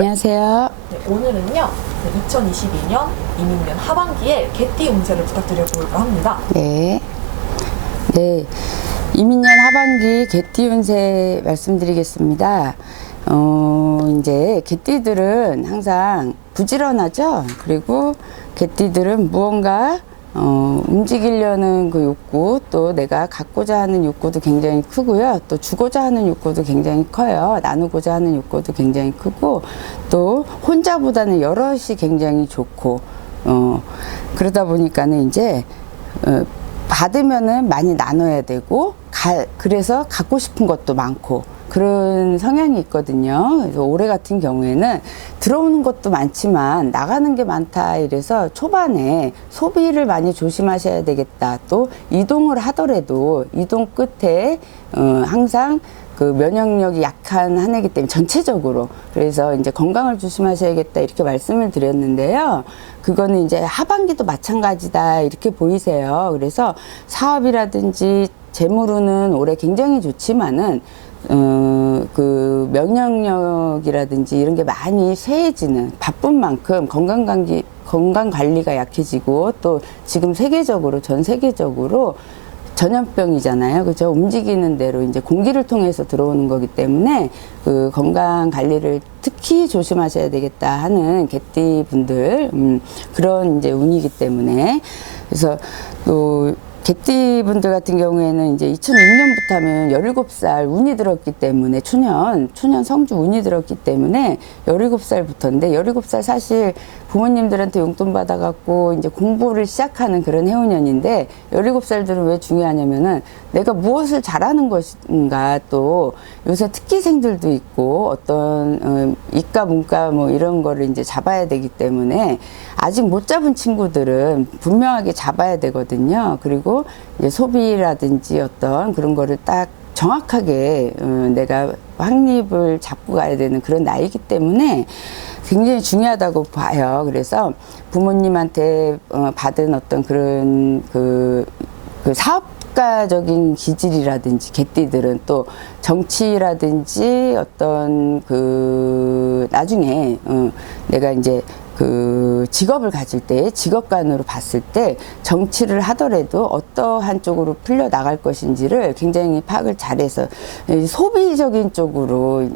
안녕하세요. 네, 오늘은요 2022년 이민년 하반기에 개띠 운세를 부탁드려 볼까 합니다. 네. 이민년 하반기 개띠 운세 말씀드리겠습니다. 이제 개띠들은 항상 부지런하죠. 그리고 개띠들은 무언가 움직이려는 그 욕구, 또 내가 갖고자 하는 욕구도 굉장히 크고요. 또 주고자 하는 욕구도 굉장히 커요. 나누고자 하는 욕구도 굉장히 크고, 또 혼자보다는 여럿이 굉장히 좋고, 그러다 보니까는 이제, 받으면은 많이 나눠야 되고, 그래서 갖고 싶은 것도 많고, 그런 성향이 있거든요. 그래서 올해 같은 경우에는 들어오는 것도 많지만 나가는 게 많다 이래서 초반에 소비를 많이 조심하셔야 되겠다. 또 이동을 하더라도 이동 끝에 항상 그 면역력이 약한 한 해이기 때문에 전체적으로, 그래서 이제 건강을 조심하셔야겠다 이렇게 말씀을 드렸는데요. 그거는 이제 하반기도 마찬가지다 이렇게 보이세요. 그래서 사업이라든지 재물운은 올해 굉장히 좋지만은 그 면역력이라든지 이런 게 많이 쇠해지는, 바쁜 만큼 건강 관리가 약해지고, 또 지금 세계적으로, 전 세계적으로 전염병이잖아요. 그죠? 움직이는 대로 이제 공기를 통해서 들어오는 거기 때문에 그 건강 관리를 특히 조심하셔야 되겠다 하는 개띠 분들, 그런 이제 운이기 때문에. 그래서 또 개띠 분들 같은 경우에는 이제 2006년부터 하면 17살 운이 들었기 때문에, 초년 성주 운이 들었기 때문에 17살부터인데, 17살 사실 부모님들한테 용돈 받아갖고 이제 공부를 시작하는 그런 해운년인데, 17살들은 왜 중요하냐면은 내가 무엇을 잘하는 것인가, 또 요새 특기생들도 있고 어떤 이과 문과 뭐 이런 거를 이제 잡아야 되기 때문에 아직 못 잡은 친구들은 분명하게 잡아야 되거든요. 그리고 이제 소비라든지 어떤 그런 거를 딱 정확하게 내가 확립을 잡고 가야 되는 그런 나이기 때문에 굉장히 중요하다고 봐요. 그래서 부모님한테 받은 어떤 그런 그 사업가적인 기질이라든지, 개띠들은 또 정치라든지 어떤 그 나중에 내가 이제 그 직업을 가질 때, 직업관으로 봤을 때 정치를 하더라도 어떠한 쪽으로 풀려 나갈 것인지를 굉장히 파악을 잘해서 소비적인 쪽으로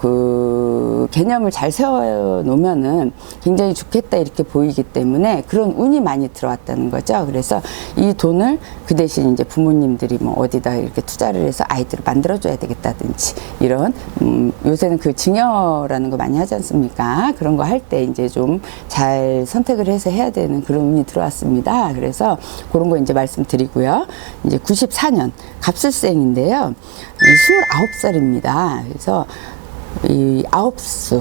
그 개념을 잘 세워 놓으면은 굉장히 좋겠다 이렇게 보이기 때문에 그런 운이 많이 들어왔다는 거죠. 그래서 이 돈을 그 대신 이제 부모님들이 뭐 어디다 이렇게 투자를 해서 아이들을 만들어줘야 되겠다든지, 이런 요새는 그 증여라는 거 많이 하지 않습니까? 그런 거 할 때 이제 좀 잘 선택을 해서 해야 되는 그런 운이 들어왔습니다. 그래서 그런 거 이제 말씀드리고요. 이제 94년 갑술생인데요. 29살입니다. 그래서 이 아홉수죠.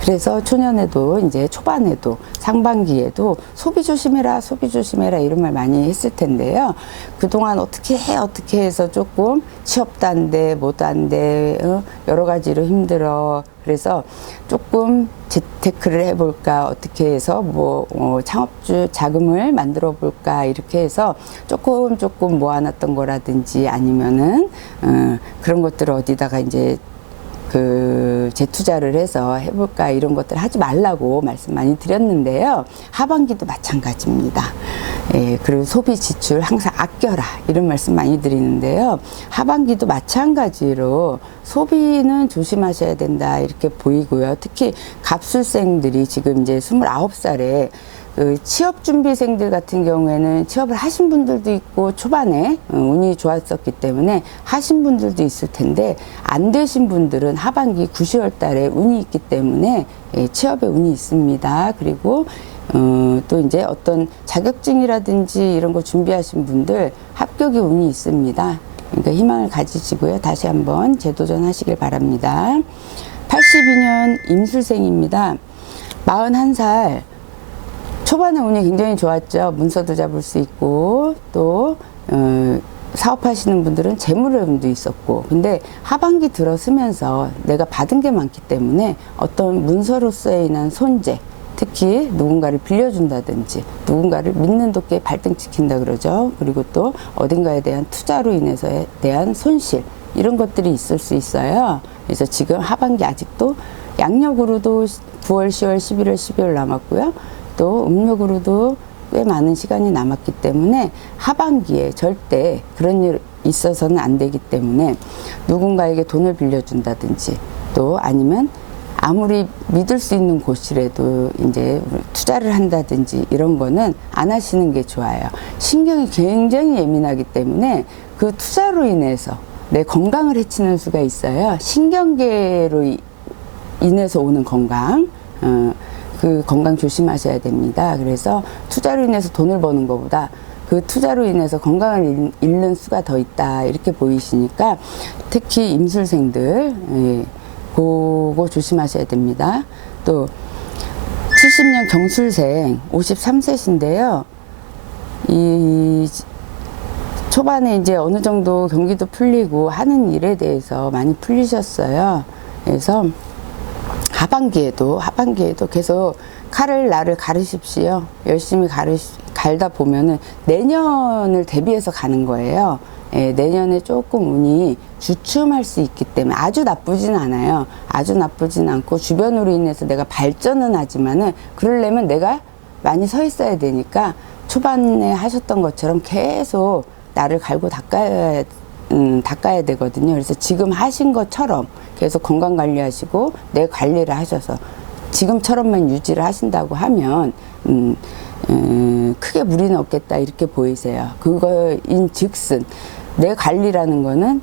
그래서 초년에도 이제 초반에도 상반기에도 소비 조심해라 이런 말 많이 했을 텐데요. 그동안 어떻게 해서 조금 취업도 안 돼, 뭐도 안 돼, 여러 가지로 힘들어. 그래서 조금 재테크를 해볼까, 어떻게 해서 뭐 창업주 자금을 만들어 볼까, 이렇게 해서 조금 모아놨던 거라든지, 아니면은 그런 것들을 어디다가 이제 그 재투자를 해서 해볼까, 이런 것들 하지 말라고 말씀 많이 드렸는데요. 하반기도 마찬가지입니다. 예, 그리고 소비 지출 항상 아껴라 이런 말씀 많이 드리는데요. 하반기도 마찬가지로 소비는 조심하셔야 된다 이렇게 보이고요. 특히 갑술생들이 지금 이제 29살에 그 취업준비생들 같은 경우에는 취업을 하신 분들도 있고, 초반에 운이 좋았었기 때문에 하신 분들도 있을 텐데, 안 되신 분들은 하반기 9, 10월 달에 운이 있기 때문에 취업에 운이 있습니다. 그리고 또 이제 어떤 자격증이라든지 이런 거 준비하신 분들 합격의 운이 있습니다. 그러니까 희망을 가지시고요. 다시 한번 재도전하시길 바랍니다. 82년 임술생입니다. 41살. 초반에 운이 굉장히 좋았죠. 문서도 잡을 수 있고, 또 사업하시는 분들은 재물의 운도 있었고, 근데 하반기 들어서면서 내가 받은 게 많기 때문에 어떤 문서로서의 인한 손재, 특히 누군가를 빌려준다든지 누군가를 믿는 도끼에 발등 찍힌다 그러죠. 그리고 또 어딘가에 대한 투자로 인해서에 대한 손실, 이런 것들이 있을 수 있어요. 그래서 지금 하반기 아직도 양력으로도 9월, 10월, 11월, 12월 남았고요. 또 음력으로도 꽤 많은 시간이 남았기 때문에 하반기에 절대 그런 일 있어서는 안 되기 때문에 누군가에게 돈을 빌려준다든지 또 아니면 아무리 믿을 수 있는 곳이라도 이제 투자를 한다든지 이런 거는 안 하시는 게 좋아요. 신경이 굉장히 예민하기 때문에 그 투자로 인해서 내 건강을 해치는 수가 있어요. 신경계로 인해서 오는 건강, 그 건강 조심하셔야 됩니다. 그래서 투자로 인해서 돈을 버는 것보다 그 투자로 인해서 건강을 잃는 수가 더 있다 이렇게 보이시니까 특히 임술생들 그거 조심하셔야 됩니다. 또 70년 경술생 53세신데요. 이 초반에 이제 어느 정도 경기도 풀리고 하는 일에 대해서 많이 풀리셨어요. 그래서 하반기에도 계속 나를 가르십시오. 열심히 갈다 보면은 내년을 대비해서 가는 거예요. 예, 내년에 조금 운이 주춤할 수 있기 때문에 아주 나쁘진 않아요. 아주 나쁘진 않고 주변으로 인해서 내가 발전은 하지만은 그러려면 내가 많이 서 있어야 되니까 초반에 하셨던 것처럼 계속 나를 갈고 닦아야 되거든요. 그래서 지금 하신 것처럼 계속 건강 관리하시고 내 관리를 하셔서 지금처럼만 유지를 하신다고 하면 크게 무리는 없겠다 이렇게 보이세요. 그거인 즉슨 내 관리라는 거는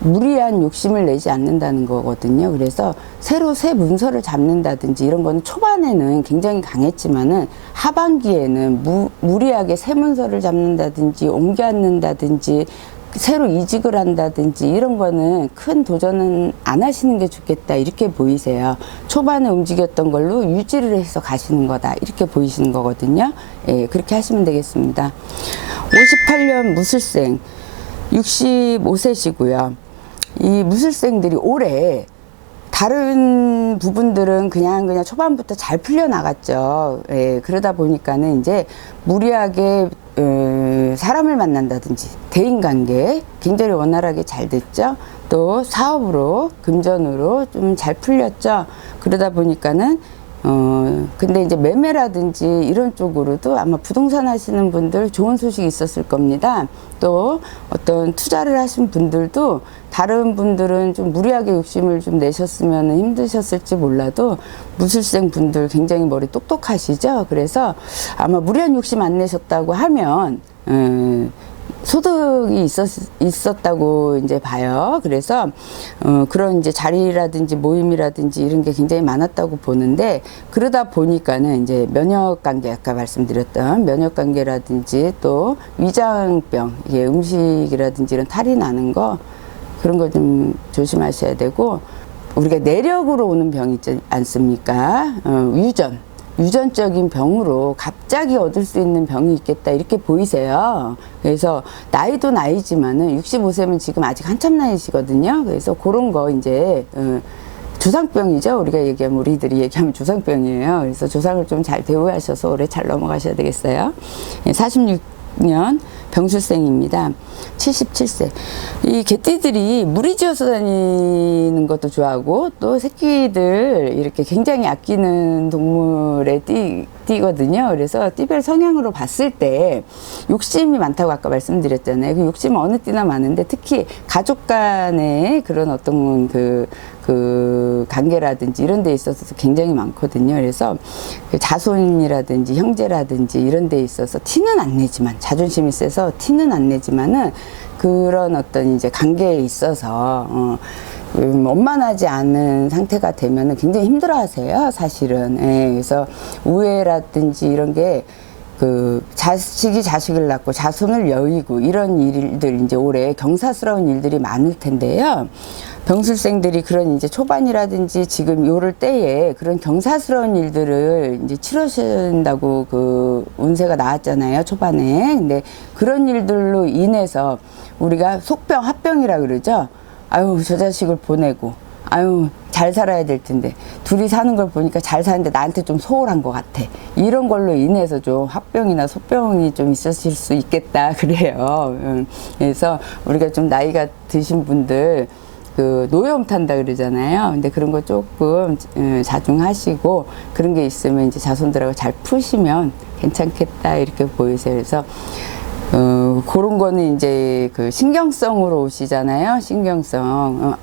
무리한 욕심을 내지 않는다는 거거든요. 그래서 새로 새 문서를 잡는다든지 이런 거는 초반에는 굉장히 강했지만은 하반기에는 무리하게 새 문서를 잡는다든지 옮겨 앉는다든지 새로 이직을 한다든지 이런 거는 큰 도전은 안 하시는 게 좋겠다 이렇게 보이세요. 초반에 움직였던 걸로 유지를 해서 가시는 거다 이렇게 보이시는 거거든요. 예, 그렇게 하시면 되겠습니다. 58년 무술생 65세시고요. 이 무술생들이 올해 다른 부분들은 그냥 초반부터 잘 풀려나갔죠. 예, 그러다 보니까는 이제 무리하게 사람을 만난다든지 대인관계 굉장히 원활하게 잘 됐죠. 또 사업으로 금전으로 좀 잘 풀렸죠. 그러다 보니까는 근데 이제 매매라든지 이런 쪽으로도 아마 부동산 하시는 분들 좋은 소식이 있었을 겁니다. 또 어떤 투자를 하신 분들도 다른 분들은 좀 무리하게 욕심을 좀 내셨으면 힘드셨을지 몰라도 무술생 분들 굉장히 머리 똑똑하시죠. 그래서 아마 무리한 욕심 안 내셨다고 하면 소득이 있었다고 이제 봐요. 그래서 그런 이제 자리라든지 모임이라든지 이런 게 굉장히 많았다고 보는데 그러다 보니까는 이제 면역 관계 아까 말씀드렸던 면역 관계라든지 또 위장병 이게 음식이라든지 이런 탈이 나는 거 그런 거 좀 조심하셔야 되고 우리가 내력으로 오는 병 있지 않습니까? 유전적인 병으로 갑자기 얻을 수 있는 병이 있겠다 이렇게 보이세요. 그래서 나이도 나이지만은 65세면 지금 아직 한참 나이시거든요. 그래서 그런 거 이제 조상병이죠. 우리들이 얘기하면 조상병이에요. 그래서 조상을 좀 잘 대우하셔서 올해 잘 넘어가셔야 되겠어요. 46년 병술생입니다. 77세. 이 개띠들이 무리지어서 다니는 것도 좋아하고 또 새끼들 이렇게 굉장히 아끼는 동물에 띠거든요. 그래서 띠별 성향으로 봤을 때 욕심이 많다고 아까 말씀드렸잖아요. 그 욕심은 어느 띠나 많은데 특히 가족 간의 그런 어떤 그 관계라든지 이런 데 있어서 굉장히 많거든요. 그래서 그 자손이라든지 형제라든지 이런 데 있어서 티는 안 내지만 자존심이 세서 티는 안 내지만은 그런 어떤 이제 관계에 있어서 원만하지 않은 상태가 되면은 굉장히 힘들어 하세요, 사실은. 예, 그래서 우애라든지 이런 게 그 자식이 자식을 낳고 자손을 여의고 이런 일들 이제 올해 경사스러운 일들이 많을 텐데요. 병술생들이 그런 이제 초반이라든지 지금 요럴 때에 그런 경사스러운 일들을 이제 치르신다고 그 운세가 나왔잖아요, 초반에. 근데 그런 일들로 인해서 우리가 속병, 합병이라 그러죠. 아유, 저 자식을 보내고, 아유, 잘 살아야 될 텐데 둘이 사는 걸 보니까 잘 사는데 나한테 좀 소홀한 것 같아. 이런 걸로 인해서 좀 화병이나 소병이 좀 있으실 수 있겠다 그래요. 그래서 우리가 좀 나이가 드신 분들 그 노염 탄다 그러잖아요. 근데 그런 거 조금 자중하시고 그런 게 있으면 이제 자손들하고 잘 푸시면 괜찮겠다 이렇게 보이세요. 그래서 그런 거는 이제 그 신경성으로 오시잖아요. 신경성.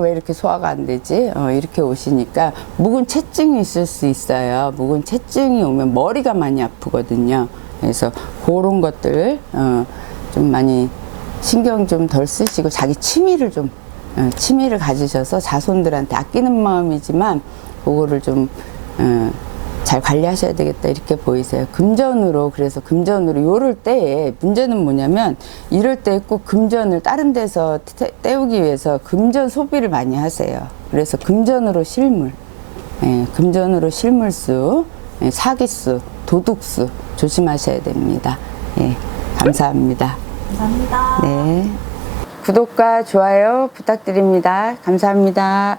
왜 이렇게 소화가 안 되지? 이렇게 오시니까 묵은 체증이 있을 수 있어요. 묵은 체증이 오면 머리가 많이 아프거든요. 그래서 그런 것들, 좀 많이 신경 좀 덜 쓰시고 자기 취미를 가지셔서 자손들한테 아끼는 마음이지만 그거를 좀, 잘 관리하셔야 되겠다 이렇게 보이세요. 금전으로 그래서 금전으로 요럴 때에 문제는 뭐냐면 이럴 때 꼭 금전을 다른 데서 때우기 위해서 금전 소비를 많이 하세요. 그래서 금전으로 실물수, 사기수, 도둑수 조심하셔야 됩니다. 예, 감사합니다. 감사합니다. 네. 구독과 좋아요 부탁드립니다. 감사합니다.